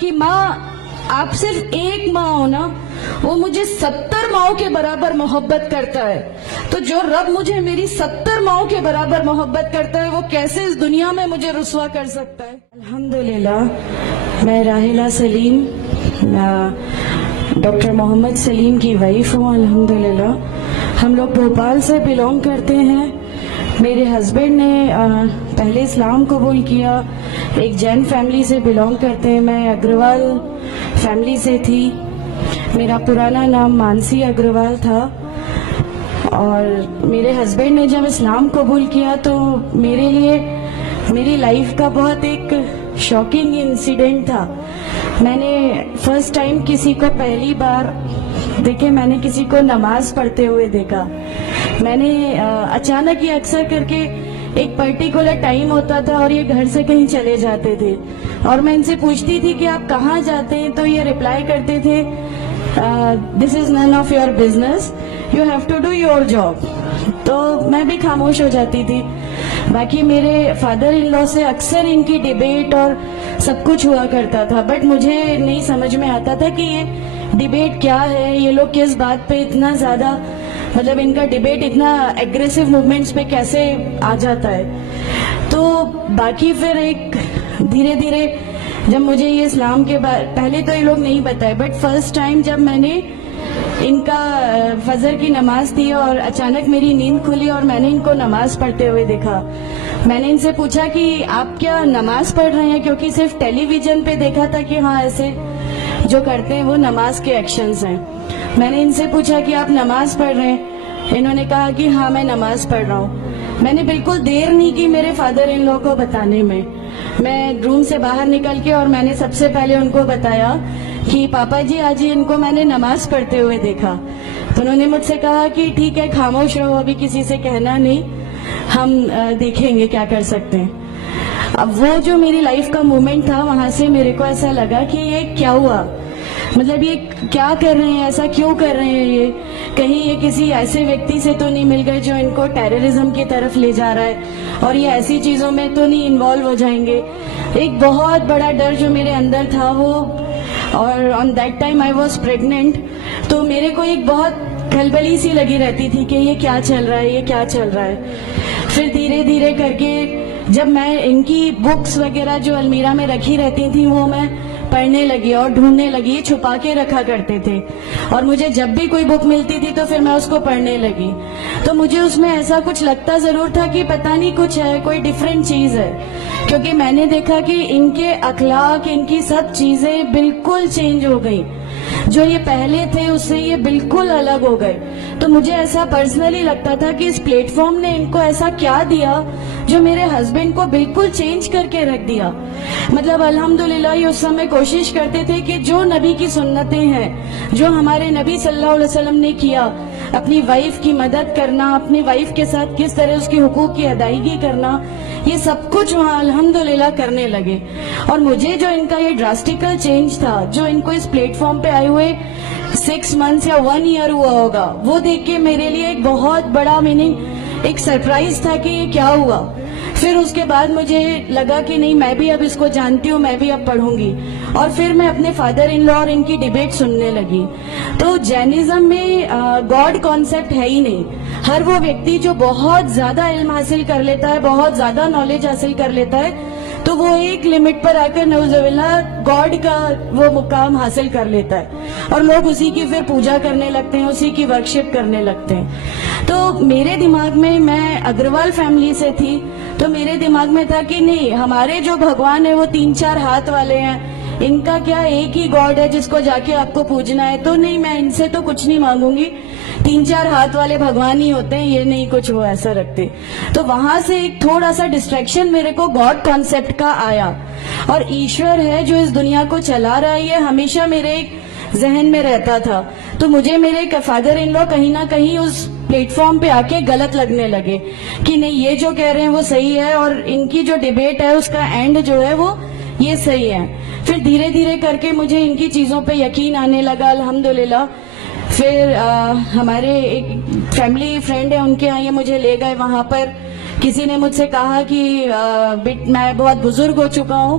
کہ ماں آپ صرف ایک ماں ہو نا، وہ مجھے 70 ماؤں کے برابر محبت کرتا ہے. تو جو رب مجھے میری 70 ماؤں کے برابر محبت کرتا ہے، وہ کیسے اس دنیا میں مجھے رسوا کر سکتا ہے. الحمدللہ میں راحلہ سلیم ڈاکٹر محمد سلیم کی وائف ہوں. الحمدللہ ہم لوگ بھوپال سے بلونگ کرتے ہیں. میرے ہسبینڈ نے پہلے اسلام قبول کیا، ایک جین فیملی سے بلونگ کرتے ہیں. میں اگروال فیملی سے تھی. میرا پرانا نام مانسی اگروال تھا. اور میرے ہسبینڈ نے جب اسلام قبول کیا تو میرے لیے میری لائف کا بہت ایک شاکنگ انسیڈنٹ تھا. میں نے فرسٹ ٹائم کسی کو پہلی بار دیکھے، میں نے کسی کو نماز پڑھتے ہوئے دیکھا. میں نے اچانک یہ اکثر کر کے ایک پرٹیکولر ٹائم ہوتا تھا اور یہ گھر سے کہیں چلے جاتے تھے، اور میں ان سے پوچھتی تھی کہ آپ کہاں جاتے ہیں، تو یہ ریپلائی کرتے تھے this is none of your business, you have to do your job. تو میں بھی خاموش ہو جاتی تھی. باقی میرے فادر ان لا سے اکثر ان کی ڈیبیٹ اور سب کچھ ہوا کرتا تھا، بٹ مجھے نہیں سمجھ میں آتا تھا کہ یہ ڈیبیٹ کیا ہے، یہ لوگ کس بات پہ اتنا زیادہ، مطلب ان کا ڈیبیٹ اتنا ایگریسو موومنٹس پہ کیسے آ جاتا ہے. تو باقی پھر ایک دھیرے دھیرے جب مجھے یہ اسلام کے پہلے تو یہ لوگ نہیں بتائے، بٹ فرسٹ ٹائم جب میں نے ان کا فجر کی نماز تھی اور اچانک میری نیند کھلی اور میں نے ان کو نماز پڑھتے ہوئے دیکھا. میں نے ان سے پوچھا کہ آپ کیا نماز پڑھ رہے ہیں، کیونکہ صرف ٹیلی ویژن پہ دیکھا تھا کہ ہاں ایسے جو کرتے ہیں وہ نماز کے ایکشنز ہیں. میں نے ان سے پوچھا کہ آپ نماز پڑھ رہے ہیں، انہوں نے کہا کہ ہاں میں نماز پڑھ رہا ہوں. میں نے بالکل دیر نہیں کی میرے فادر ان لوگ کو بتانے میں. میں روم سے باہر نکل کے اور میں نے سب سے پہلے ان کو بتایا کہ پاپا جی آج ان کو میں نے نماز پڑھتے ہوئے دیکھا. تو انہوں نے مجھ سے کہا کہ ٹھیک ہے خاموش رہو، ابھی کسی سے کہنا نہیں، ہم دیکھیں گے کیا کر سکتے ہیں. اب وہ جو میری لائف کا مومنٹ تھا، وہاں سے میرے کو ایسا لگا کہ یہ کیا ہوا، مطلب یہ کیا کر رہے ہیں، ایسا کیوں کر رہے ہیں، یہ کہیں یہ کسی ایسے ویکتی سے تو نہیں مل گئے جو ان کو ٹیررزم کی طرف لے جا رہا ہے، اور یہ ایسی چیزوں میں تو نہیں انوالو ہو جائیں گے. ایک بہت بڑا ڈر جو میرے اندر تھا وہ، اور on that time I was pregnant, تو میرے کو ایک بہت کھلبلی سی لگی رہتی تھی کہ یہ کیا چل رہا ہے، یہ کیا چل رہا ہے. پھر دھیرے دھیرے کر کے جب میں ان کی بکس وغیرہ جو المیرا میں رکھی رہتی تھیں وہ میں پڑھنے لگی اور ڈھونڈنے لگی. چھپا کے رکھا کرتے تھے، اور مجھے جب بھی کوئی بک ملتی تھی تو پھر میں اس کو پڑھنے لگی. تو مجھے اس میں ایسا کچھ لگتا ضرور تھا کہ پتہ نہیں کچھ ہے، کوئی ڈیفرنٹ چیز ہے، کیونکہ میں نے دیکھا کہ ان کے اخلاق، ان کی سب چیزیں بالکل چینج ہو گئی. جو یہ پہلے تھے اس سے یہ بالکل الگ ہو گئے. تو مجھے ایسا پرسنلی لگتا تھا کہ اس پلیٹ فارم نے ان کو ایسا کیا دیا جو میرے ہسبینڈ کو بالکل چینج کر کے رکھ دیا. مطلب الحمدللہ یہ اس سمے کوشش کرتے تھے کہ جو نبی کی سنتیں ہیں، جو ہمارے نبی صلی اللہ علیہ وسلم نے کیا، اپنی وائف کی مدد کرنا، اپنی وائف کے ساتھ کس طرح اس کی حقوق کی ادائیگی کرنا، یہ سب کچھ وہاں الحمدللہ کرنے لگے. اور مجھے جو ان کا یہ ڈراسٹیکل چینج تھا، جو ان کو اس پلیٹ فارم پہ آئے ہوئے 6 months یا 1 year ہوا ہوگا، وہ دیکھ کے میرے لیے ایک بہت بڑا میننگ، ایک سرپرائز تھا کہ یہ کیا ہوا. پھر اس کے بعد مجھے لگا کہ نہیں، میں بھی اب اس کو جانتی ہوں، میں بھی اب پڑھوں گی. اور پھر میں اپنے فادر ان لا اور ان کی ڈیبیٹ سننے لگی. تو جینزم میں گاڈ کانسیپٹ ہے ہی نہیں. ہر وہ ویکتی جو بہت زیادہ علم حاصل کر لیتا ہے، بہت زیادہ نالج حاصل کر لیتا ہے، تو وہ ایک لمٹ پر آ کر نعوذ باللہ گاڈ کا وہ مقام حاصل کر لیتا ہے، اور لوگ اسی کی پھر پوجا کرنے لگتے ہیں، اسی کی ورشپ کرنے لگتے ہیں. تو میرے دماغ میں اگروال فیملی سے تھی، تو میرے دماغ میں تھا کہ نہیں، ہمارے جو بھگوان ہیں وہ 3-4 ہاتھ والے ہیں، ان کا کیا ایک ہی گاڈ ہے جس کو جا کے آپ کو پوجنا ہے. تو نہیں، میں ان سے تو کچھ نہیں مانگوں گی، 3-4 ہاتھ والے بھگوان ہی ہوتے ہیں، یہ نہیں کچھ وہ ایسا رکھتے. تو وہاں سے ایک تھوڑا سا ڈسٹریکشن میرے کو گاڈ کانسیپٹ کا آیا، اور ایشور ہے جو اس دنیا کو چلا رہا ہے، یہ ہمیشہ میرے ایک ذہن میں رہتا تھا. تو مجھے میرے فادر ان لا کہیں نہ کہیں اس پلیٹ فارم پہ آ کے غلط لگنے لگے کہ نہیں، یہ جو کہہ رہے ہیں وہ صحیح ہے، اور ان کی جو ڈیبیٹ ہے اس کا اینڈ جو ہے وہ یہ صحیح ہے. پھر دھیرے دھیرے کر کے مجھے ان کی چیزوں پہ یقین آنے لگا الحمدللہ. پھر ہمارے ایک فیملی فرینڈ ہے، ان کے یہاں یہ مجھے لے گئے. وہاں پر کسی نے مجھ سے کہا کہ میں بہت بزرگ ہو چکا ہوں،